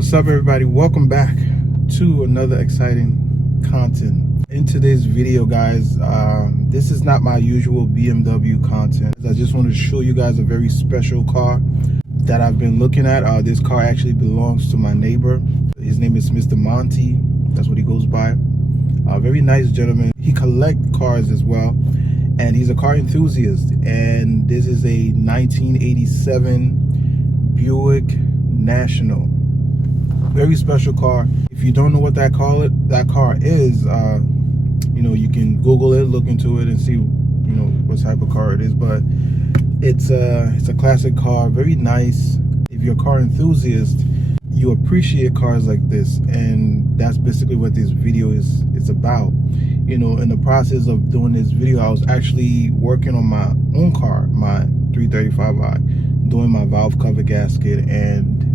What's up, everybody? Welcome back to another exciting content. In today's video, guys, this is not my usual BMW content. I just want to show you guys a very special car that I've been looking at. This car actually belongs to my neighbor. His name is Mr. Monty. That's what he goes by. Very nice gentleman. He collects cars as well, and he's a car enthusiast. And this is a 1987 Buick National. Very special car. If you don't know what that car is, you know, you can Google it, look into it, and see, you know, what type of car it is. But it's a classic car, very nice. If you're a car enthusiast, you appreciate cars like this, and that's basically what this video is about. You know, in the process of doing this video, I was actually working on my own car, my 335i, doing my valve cover gasket, and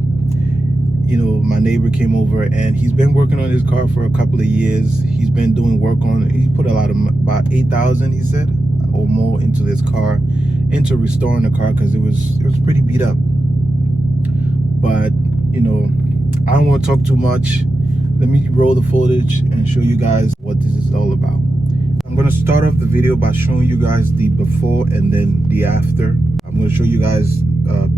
you know, my neighbor came over and he's been working on his car for a couple of years. He's been doing work on it. He put a lot of, about 8,000, he said, or more into this car, into restoring the car, because it was pretty beat up. But you know, I don't want to talk too much. Let me roll the footage and show you guys what this is all about. I'm going to start off the video by showing you guys the before and then the after. I'm going to show you guys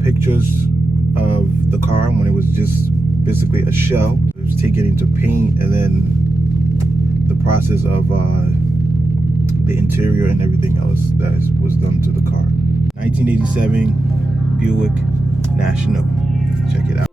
pictures of the car when it was just basically a shell. It was taken into paint, and then the process of the interior and everything else that was done to the car. 1987 Buick National. Check it out.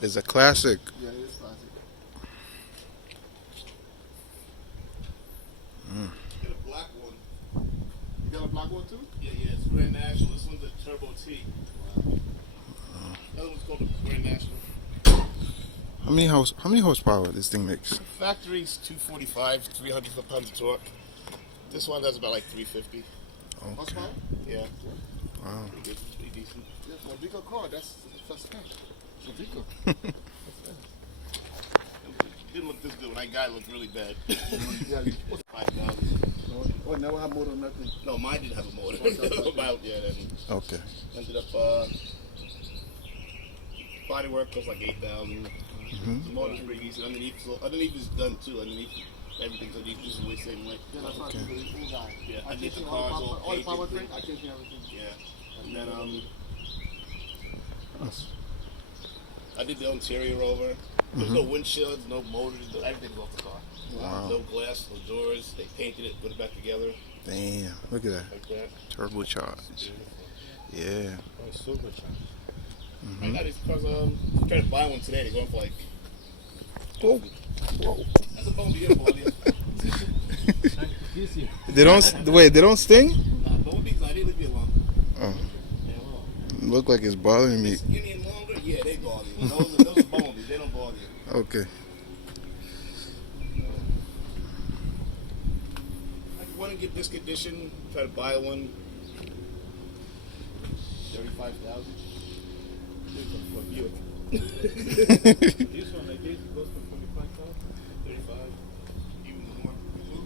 It's a classic. Yeah, it is classic. You got a black one. You got a black one too? Yeah, it's Grand National. This one's a Turbo T. Wow. The other one's called a Grand National. How many horsepower this thing makes? The factory's 245, 300 foot-pounds of torque. This one does about like 350. Okay. Horsepower? Yeah. Wow. Pretty decent. Yeah, for a bigger car, that's cash. It's a bigger. Didn't look this good. When that guy looked really bad. Yeah, 5,000. Oh, never had motor or nothing. No, mine didn't have a motor. About, yeah, then okay. Ended up Body work costs like $8,000. The motor's pretty easy. Underneath is done too. Underneath everything's underneath this way, same way. Yeah, that's right. He's a cool guy. Yeah, underneath the cars all the power painted. train. I changed everything. Yeah, and then I did the interior over. There's no windshields, no motors, everything's off the car. Wow. No glass, no doors. They painted it, put it back together Damn, look at that. like that. Turbocharged. Yeah. Oh, supercharged. I got these cars. I'm trying to buy one today. They're going for like. Whoa. Whoa. That's a bumblebee. They don't wait. They don't sting. Bumblebees, I didn't leave me alone. Oh. Look like it's bothering me. Skinny and longer, yeah, they bother you. Those are bumblebees. They don't bother you. Okay. I want to get this condition. Try to buy one. 35,000. For Buick. This one like this goes for 25,000. 35. Even more.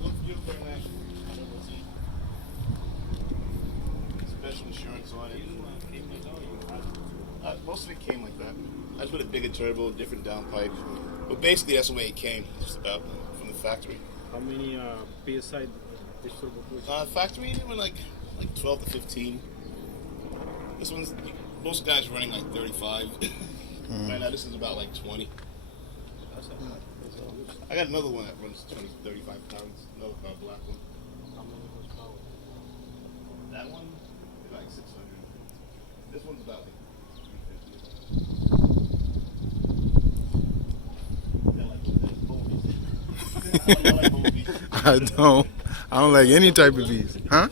Look for Buick International. Turbo T. Special insurance on it. Most of it came like that. I just put a bigger turbo, different downpipe. But basically, that's the way it came from the factory. How many PSI this turbo push? Factory, they were like 12 to 15. This one's, most guys are running like 35. Right now, this is about like 20. I got another one that runs 20, 35 pounds. Another black one. How many horsepower? That one is like 600. This one's about like 350. I like bumblebees. I don't like any type of bees. Huh?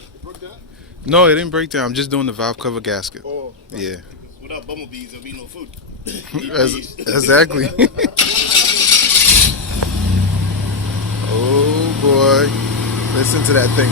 No, it didn't break down. I'm just doing the valve cover gasket. Oh, Yeah. without bumblebees, there'll be no food. Exactly. Oh boy. Listen to that thing.